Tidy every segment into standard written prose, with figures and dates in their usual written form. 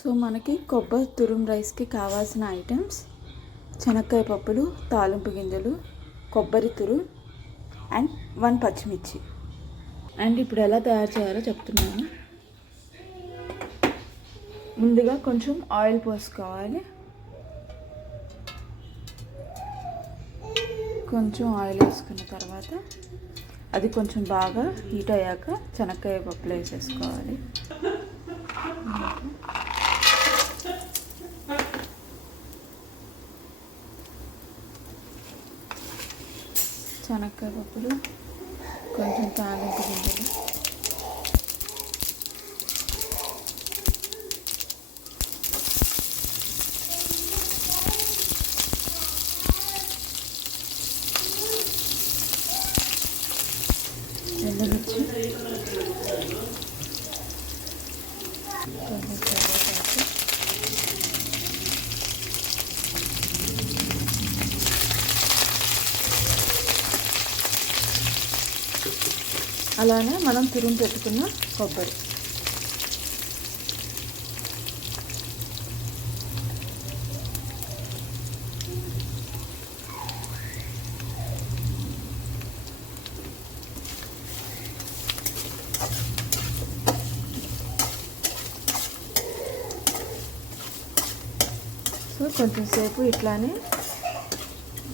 So మనకి కొబ్బరి తురుము రైస్కి కావాల్సిన ఐటమ్స్ శనక్కాయ పప్పులు, తాలింపు గింజలు, కొబ్బరి తురుము అండ్ 1 పచ్చిమిర్చి. అండ్ ఇప్పుడు ఎలా తయారు చేయాలో చెప్తున్నాను. ముందుగా కొంచెం ఆయిల్ పోసుకోవాలి. కొంచెం ఆయిల్ వేసుకున్న తర్వాత అది కొంచెం బాగా హీట్ అయ్యాక శనక్కాయ పప్పులు వేసేసుకోవాలి. శనక్కాయ పప్పులు, కొంచెం తాలింపు గింజలు, ఎండుమిర్చి, కొంచెం కరివేపాకు, అలానే మనం తురుము పెట్టుకున్న కొబ్బరి. సో కొంచెం సేపు ఇట్లానే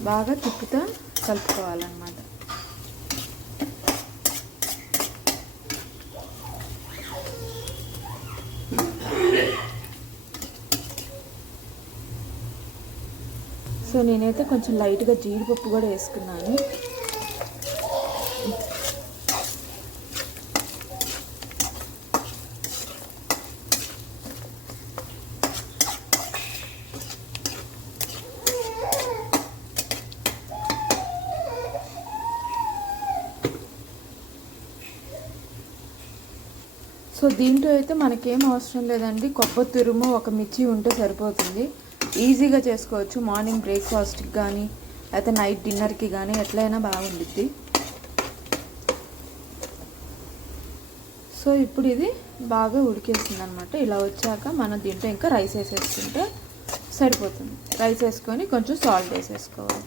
బాగా తిప్పుతా కలుపుకోవాలన్నమాట. సో నేనైతే కొంచెం లైట్గా జీడిపప్పు కూడా వేసుకున్నాను. సో దీంట్లో అయితే మనకేం అవసరం లేదండి, కొబ్బరి తురుము, ఒక మిర్చి ఉంటే సరిపోతుంది. ఈజీగా చేసుకోవచ్చు. మార్నింగ్ బ్రేక్ఫాస్ట్కి కానీ లేకపోతే నైట్ డిన్నర్కి కానీ ఎట్లయినా బాగుండిద్ది. సో ఇప్పుడు ఇది బాగా ఉడికేస్తుంది అనమాట. ఇలా వచ్చాక మనం దీంట్లో ఇంకా రైస్ వేసేసుకుంటే సరిపోతుంది. రైస్ వేసుకొని కొంచెం సాల్ట్ వేసేసుకోవాలి.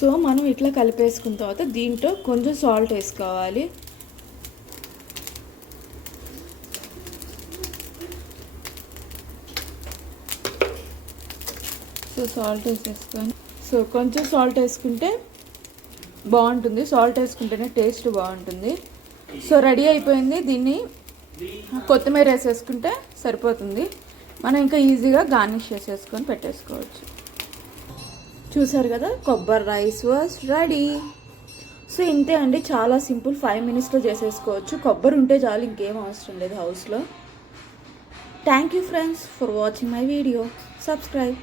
సో మనం ఇట్లా కలిపేసుకున్న తర్వాత దీంట్లో కొంచెం సాల్ట్ వేసుకోవాలి. సో సాల్ట్ వేసేసుకొని కొంచెం సాల్ట్ వేసుకుంటే బాగుంటుంది. సాల్ట్ వేసుకుంటేనే టేస్ట్ బాగుంటుంది. సో రెడీ అయిపోయింది. దీన్ని కొత్తిమీర వేసేసుకుంటే సరిపోతుంది. మనం ఇంకా ఈజీగా గార్నిష్ చేసేసుకొని పెట్టేసుకోవచ్చు. చూసారు కదా, కొబ్బరి రైస్ వాజ్ రెడీ. సో ఇంతే అండి, చాలా సింపుల్. 5 మినిట్స్లో చేసేసుకోవచ్చు. కొబ్బరి ఉంటే చాలు, ఇంకేం అవసరం లేదు హౌస్లో. Thank you friends for watching my video. Subscribe.